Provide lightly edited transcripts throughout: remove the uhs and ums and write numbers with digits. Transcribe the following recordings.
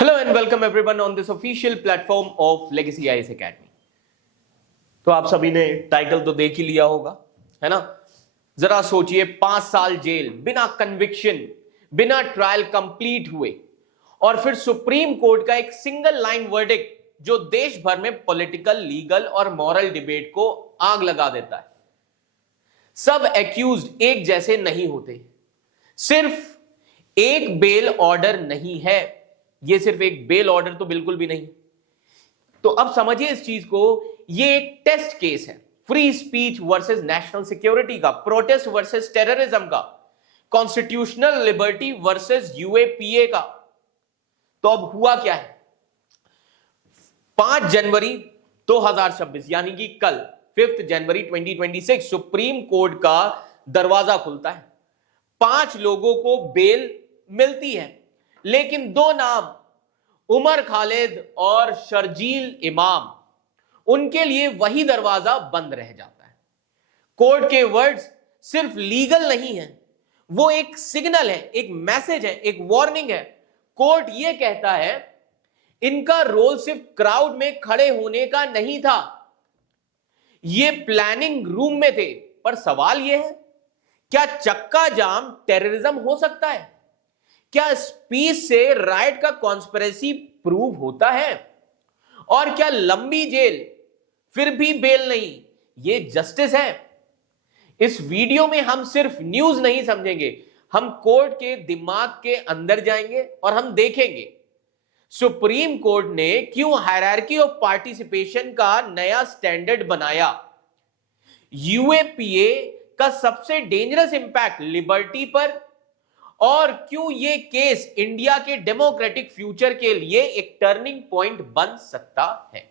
Hello and welcome everyone on this official platform of legacy IAS academy. तो आप सभी ने टाइटल तो देख ही लिया होगा, है ना। जरा सोचिए, 5 साल जेल, बिना कन्विक्शन, बिना ट्रायल कंप्लीट हुए, और फिर सुप्रीम कोर्ट का एक सिंगल लाइन वर्डिक्ट जो देश भर में पॉलिटिकल, लीगल और मॉरल डिबेट को आग लगा देता है। सब एक्यूज्ड एक जैसे नहीं होते, सिर्फ एक बेल ऑर्डर नहीं है। ये सिर्फ एक बेल ऑर्डर तो बिल्कुल भी नहीं। तो अब समझिए इस चीज को, ये एक टेस्ट केस है free speech versus national security का, प्रोटेस्ट वर्सेस टेररिज्म का, कॉन्स्टिट्यूशनल लिबर्टी वर्सेस यूएपीए का। तो अब हुआ क्या है, 5 जनवरी 2026 यानी कि कल 5 जनवरी 2026 सुप्रीम कोर्ट का दरवाजा खुलता है। 5 लोगों को बेल मिलती है, लेकिन 2 नाम, उमर खालिद और शर्जील इमाम, उनके लिए वही दरवाजा बंद रह जाता है। कोर्ट के वर्ड्स सिर्फ लीगल नहीं है, वो एक सिग्नल है, एक मैसेज है, एक वार्निंग है। कोर्ट ये कहता है इनका रोल सिर्फ क्राउड में खड़े होने का नहीं था, ये प्लानिंग रूम में थे। पर सवाल यह है, क्या चक्का जाम टेररिज्म हो सकता है? क्या स्पीच से राइट का कॉन्स्पिरेसी प्रूव होता है? और क्या लंबी जेल फिर भी बेल नहीं, ये जस्टिस है? इस वीडियो में हम सिर्फ न्यूज नहीं समझेंगे, हम कोर्ट के दिमाग के अंदर जाएंगे और हम देखेंगे सुप्रीम कोर्ट ने क्यों हायरार्की ऑफ पार्टिसिपेशन का नया स्टैंडर्ड बनाया, यूएपीए का सबसे डेंजरस इंपैक्ट लिबर्टी पर, और क्यों ये केस इंडिया के डेमोक्रेटिक फ्यूचर के लिए एक टर्निंग पॉइंट बन सकता है।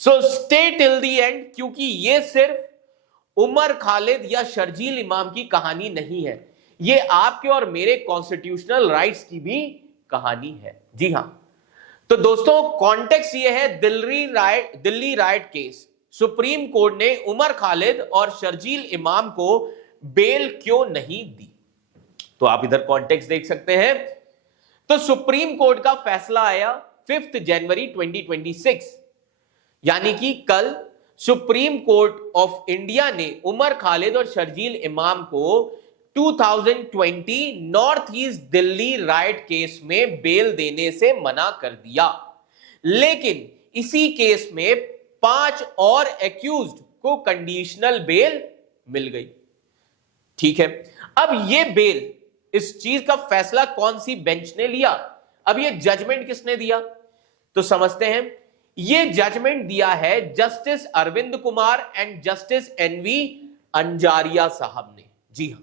So stay till the end, क्योंकि ये सिर्फ उमर खालिद या शर्जील इमाम की कहानी नहीं है, ये आपके और मेरे कॉन्स्टिट्यूशनल राइट्स की भी कहानी है। जी हां, तो दोस्तों कॉन्टेक्स्ट ये है Delhi right case. Supreme court ने उमर खालिद और शर्जील इमाम को बेल क्यों नहीं दी, तो आप इधर कॉन्टेक्स्ट देख सकते हैं। तो सुप्रीम कोर्ट का फैसला आया 5 जनवरी 2026 यानी कि कल सुप्रीम कोर्ट ऑफ इंडिया ने उमर खालिद और शर्जील इमाम को 2020 north east Delhi right case में बेल देने से मना कर दिया। लेकिन इसी केस में 5 और एक्यूज्ड को कंडीशनल बेल मिल गई। ठीक है, अब ये बेल, इस चीज का फैसला कौन सी बेंच ने लिया, अब ये जजमेंट किसने दिया, तो समझते हैं। ये जजमेंट दिया है Justice Arvind Kumar and Justice NV Anjaria साहब ने। जी हां,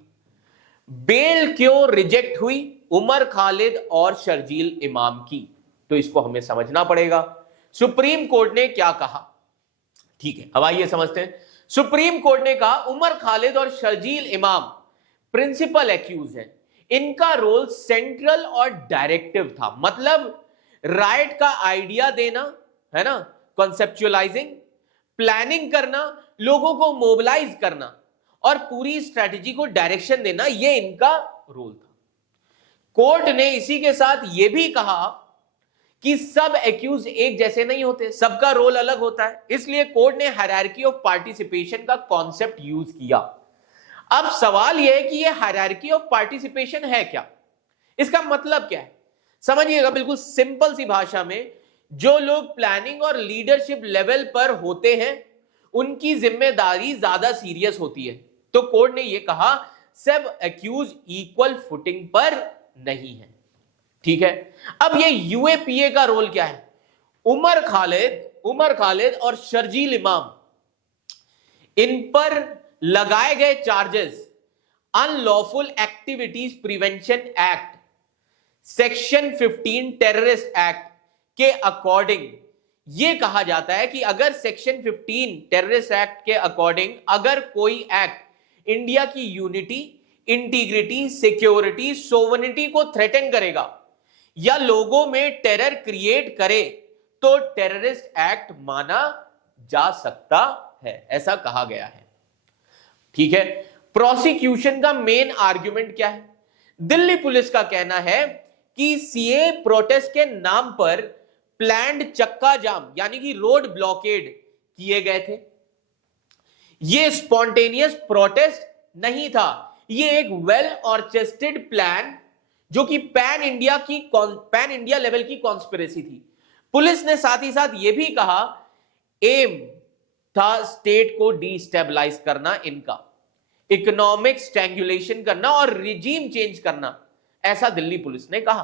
बेल क्यों रिजेक्ट हुई उमर खालिद और शर्जील इमाम की, तो इसको हमें समझना पड़ेगा। सुप्रीम कोर्ट ने क्या कहा, ठीक है, अब आइए समझते हैं। सुप्रीम कोर्ट ने कहा उमर खालिद और शर्जील इमाम प्रिंसिपल एक्यूज हैं, इनका रोल सेंट्रल और डायरेक्टिव था, मतलब राइट का आइडिया देना, है ना, कॉन्सेप्चुअलाइजिंग, प्लानिंग करना, लोगों को मोबिलाइज करना और पूरी स्ट्रेटेजी को डायरेक्शन देना, ये इनका रोल था। कोर्ट ने इसी के साथ यह भी कहा कि सब एक्यूज एक जैसे नहीं होते, सबका रोल अलग होता है, इसलिए कोर्ट ने हायरार्की ऑफ पार्टिसिपेशन का कॉन्सेप्ट यूज किया। अब सवाल यह है कि यह हायरार्की ऑफ पार्टिसिपेशन है क्या, इसका मतलब क्या है, समझिएगा बिल्कुल सिंपल सी भाषा में। जो लोग प्लानिंग और लीडरशिप लेवल पर होते हैं उनकी जिम्मेदारी ज्यादा सीरियस होती है। तो कोर्ट ने यह कहा सब एक्यूज इक्वल फुटिंग पर नहीं है। ठीक है, अब ये यूएपीए का रोल क्या है, उमर खालिद और शर्जील इमाम, इन पर लगाए गए charges unlawful activities prevention act section 15 terrorist act के अकॉर्डिंग यह कहा जाता है कि अगर सेक्शन 15 टेररिस्ट एक्ट के अकॉर्डिंग अगर कोई एक्ट इंडिया की यूनिटी, इंटीग्रिटी, सिक्योरिटी, सोवरेनिटी को थ्रेटन करेगा या लोगों में टेरर क्रिएट करे तो टेररिस्ट एक्ट माना जा सकता है, ऐसा कहा गया है। ठीक है, प्रोसिक्यूशन का मेन आर्गुमेंट क्या है, दिल्ली पुलिस का कहना है कि सीए प्रोटेस्ट के नाम पर प्लान्ड चक्का जाम यानी कि रोड ब्लॉकेड किए गए थे। यह स्पॉन्टेनियस प्रोटेस्ट नहीं था, यह एक वेल ऑर्केस्ट्रेटेड प्लान जो कि पैन इंडिया लेवल की कॉन्स्पिरेसी थी। पुलिस ने साथ ही साथ यह भी कहा एम था स्टेट को डिस्टेबलाइज करना, इनका इकोनॉमिक स्ट्रैंगुलेशन करना और रिजीम चेंज करना, ऐसा दिल्ली पुलिस ने कहा।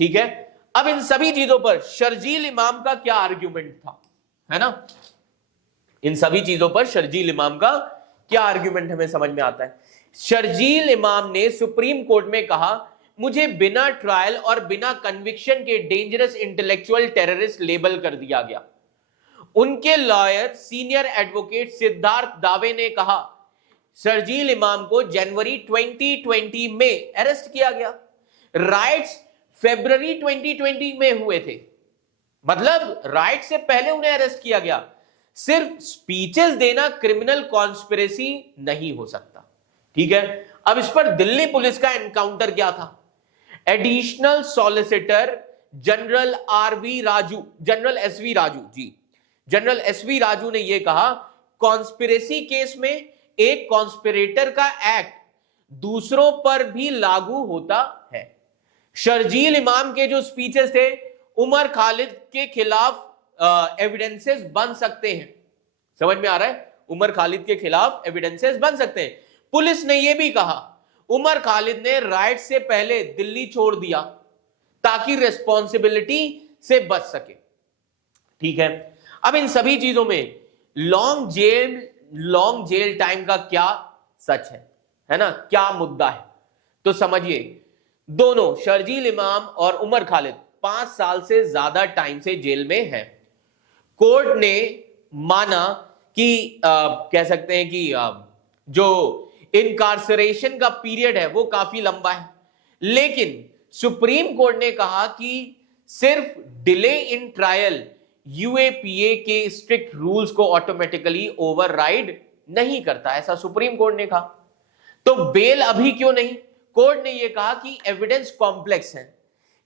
ठीक है, अब इन सभी चीजों पर शर्जील इमाम का क्या आर्ग्यूमेंट था, है ना? इन सभी चीजों पर शर्जील इमाम का क्या आर्ग्यूमेंट हमें समझ में आता है। शर्जील इमाम ने सुप्रीम कोर्ट में कहा मुझे बिना ट्रायल और बिना कन्विक्शन के डेंजरस इंटेलेक्चुअल टेररिस्ट लेबल कर दिया गया। उनके लॉयर सीनियर एडवोकेट सिद्धार्थ दावे ने कहा शर्जील इमाम को जनवरी 2020 में अरेस्ट किया गया। राइट्स फरवरी 2020 में हुए थे, मतलब राइट से पहले उन्हें अरेस्ट किया गया। सिर्फ स्पीचेस देना क्रिमिनल कॉन्स्पिरेसी नहीं हो सकता। ठीक है, अब इस पर दिल्ली पुलिस का एनकाउंटर क्या था? Additional solicitor general SV Raju ने यह कहा कॉन्स्पिरेसी केस में एक कॉन्स्पिरेटर का एक्ट दूसरों पर भी लागू होता है। शर्जील इमाम के जो स्पीचेस थे उमर खालिद के खिलाफ एविडेंसेस बन सकते हैं। समझ में आ रहा है? उमर खालिद के खिलाफ एविडेंसेस बन सकते हैं। पुलिस ने यह भी कहा उमर खालिद ने राइट से पहले दिल्ली छोड़ दिया ताकि रिस्पॉन्सिबिलिटी से बच सके। ठीक है, अब इन सभी चीजों में लॉन्ग जेल टाइम का क्या सच है ना? क्या मुद्दा है? तो समझिए, दोनों शर्जील इमाम और उमर खालिद 5 साल से ज्यादा टाइम से जेल में हैं। कोर्ट ने माना कि कह सकते हैं कि जो इनकार्सरेशन का पीरियड है वो काफी लंबा है, लेकिन सुप्रीम कोर्ट ने कहा कि सिर्फ डिले इन ट्रायल यूएपीए के स्ट्रिक्ट रूल्स को ऑटोमेटिकली ओवरराइड नहीं करता, ऐसा सुप्रीम कोर्ट ने कहा। तो बेल अभी क्यों नहीं? कोर्ट ने यह कहा कि एविडेंस कॉम्प्लेक्स है,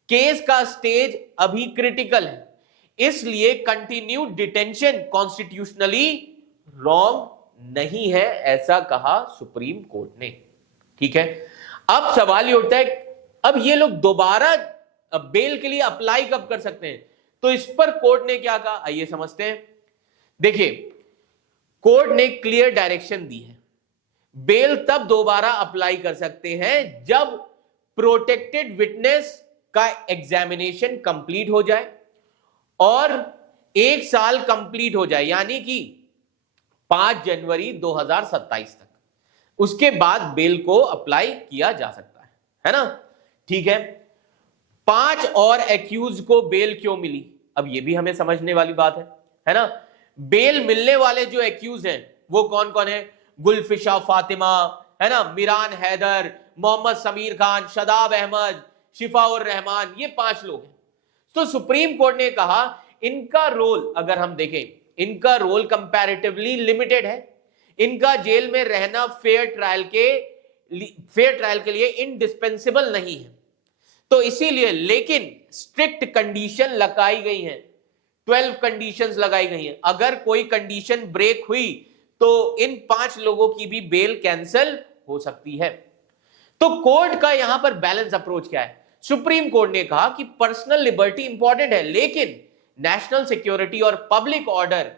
केस का स्टेज अभी क्रिटिकल है, इसलिए कंटिन्यूड डिटेंशन कॉन्स्टिट्यूशनली रॉन्ग नहीं है, ऐसा कहा सुप्रीम कोर्ट ने। ठीक है, अब सवाल ये उठता है अब ये लोग दोबारा बेल के लिए अप्लाई कब कर सकते हैं? तो इस पर कोर्ट ने क्या कहा, आइए समझते हैं। देखिए, कोर्ट ने क्लियर डायरेक्शन दी है, बेल तब दोबारा अप्लाई कर सकते हैं जब प्रोटेक्टेड विटनेस का एग्जामिनेशन कंप्लीट हो जाए और 1 साल कंप्लीट हो जाए, यानी कि 5 जनवरी 2027 तक। उसके बाद बेल को अप्लाई किया जा सकता है ना? ठीक है, 5 और एक्यूज को बेल क्यों मिली? अब यह भी हमें समझने वाली बात है ना? बेल मिलने वाले जो एक्यूज हैं वो कौन कौन है? गुलफिशा फातिमा, है ना, मिरान हैदर, मोहम्मद समीर खान, शदाब अहमद, शिफाउर रहमान, ये 5 लोग हैं। तो सुप्रीम कोर्ट ने कहा इनका रोल अगर हम देखें, इनका रोल कंपैरेटिवली लिमिटेड है, इनका जेल में रहना फेयर ट्रायल के लिए इंडिस्पेंसिबल नहीं है। तो इसीलिए, लेकिन स्ट्रिक्ट कंडीशन लगाई गई हैं, 12 कंडीशंस लगाई गई हैं। अगर कोई कंडीशन ब्रेक हुई तो इन 5 लोगों की भी बेल कैंसिल हो सकती है। तो कोर्ट का यहां पर बैलेंस अप्रोच क्या है? सुप्रीम कोर्ट ने कहा कि पर्सनल लिबर्टी इंपॉर्टेंट है, लेकिन नेशनल सिक्योरिटी और पब्लिक ऑर्डर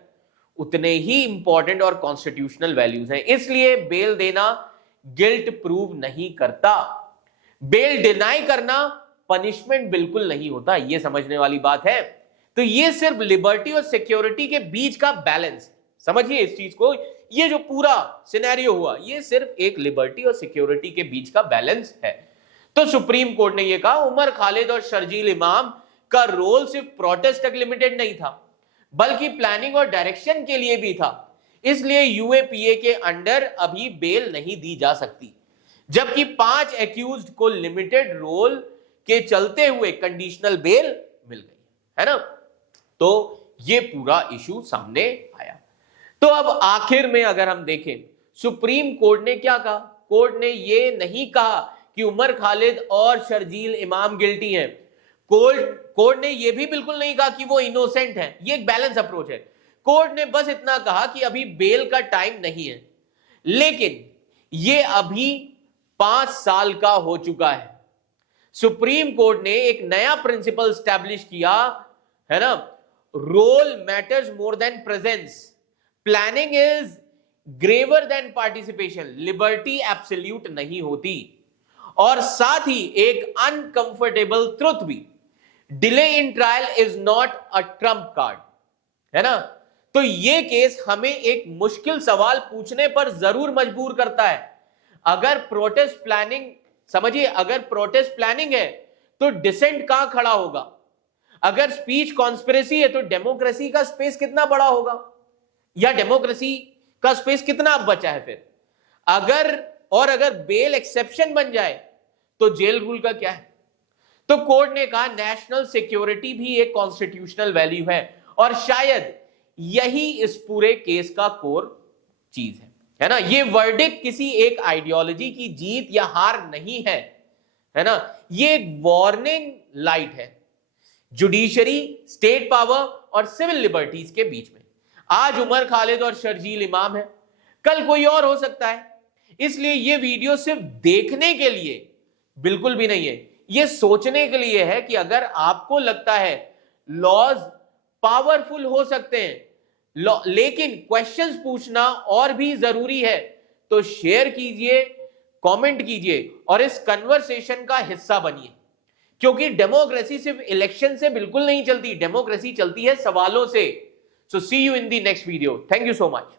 उतने ही इंपॉर्टेंट और कॉन्स्टिट्यूशनल वैल्यूज हैं, इसलिए बेल देना गिल्ट प्रूव नहीं करता। बेल डिनाई करना पनिशमेंट बिल्कुल नहीं होता, यह समझने वाली बात है। तो यह सिर्फ लिबर्टी और सिक्योरिटी के बीच का बैलेंस, समझिए इस चीज को, ये जो पूरा सिनेरियो हुआ ये सिर्फ एक लिबर्टी और सिक्योरिटी के बीच का बैलेंस है। तो सुप्रीम कोर्ट ने यह कहा उमर खालिद और शर्जील इमाम का रोल सिर्फ प्रोटेस्ट तक लिमिटेड नहीं था, बल्कि प्लानिंग और डायरेक्शन के लिए भी था, इसलिए यूएपीए के अंडर अभी बेल नहीं दी जा सकती। जबकि 5 एक्यूज्ड को लिमिटेड रोल के चलते हुए कंडीशनल बेल मिल गई, है ना? तो ये पूरा इशू सामने आया। तो अब आखिर में अगर हम देखें, सुप्रीम कोर्ट ने क्या कहा? कोर्ट ने ये नहीं कहा कि उमर खालिद और शर्जील इमाम गिल्टी हैं, कोर्ट ने यह भी बिल्कुल नहीं कहा कि वो इनोसेंट है, ये एक बैलेंस अप्रोच है। कोर्ट ने बस इतना कहा कि अभी बेल का टाइम नहीं है, लेकिन ये अभी 5 साल का हो चुका है। सुप्रीम कोर्ट ने एक नया प्रिंसिपल स्टैब्लिश किया है ना, role matters more than presence, planning is graver than participation, liberty absolute नहीं होती। और साथ ही एक अनकंफर्टेबल ट्रुथ भी, delay in trial is not a trump card, है ना। तो यह केस हमें एक मुश्किल सवाल पूछने पर जरूर मजबूर करता है। अगर प्रोटेस्ट प्लानिंग, समझिए, अगर प्रोटेस्ट प्लानिंग है तो डिसेंट कहां खड़ा होगा? अगर स्पीच कॉन्स्पिरेसी है तो डेमोक्रेसी का स्पेस कितना बड़ा होगा, या डेमोक्रेसी का स्पेस कितना अब बचा है फिर? अगर बेल एक्सेप्शन बन जाए तो जेल रूल का क्या है? तो कोर्ट ने कहा नेशनल सिक्योरिटी भी एक कॉन्स्टिट्यूशनल वैल्यू है, और शायद यही इस पूरे केस का कोर चीज है ना। ये वर्डिक्ट किसी एक आइडियोलॉजी की जीत या हार नहीं है ना, ये एक वार्निंग लाइट है जुडिशरी, स्टेट पावर और सिविल लिबर्टीज के बीच में। आज उमर खालिद और शर्जील इमाम है, कल कोई और हो सकता है। इसलिए ये वीडियो सिर्फ देखने के लिए बिल्कुल भी नहीं है, ये सोचने के लिए है कि अगर आपको लगता है लॉज पावरफुल हो सकते हैं लेकिन क्वेश्चंस पूछना और भी जरूरी है, तो शेयर कीजिए, कमेंट कीजिए और इस कन्वर्सेशन का हिस्सा बनिए। क्योंकि डेमोक्रेसी सिर्फ इलेक्शन से बिल्कुल नहीं चलती, डेमोक्रेसी चलती है सवालों से। So see you in the next video. Thank you so much.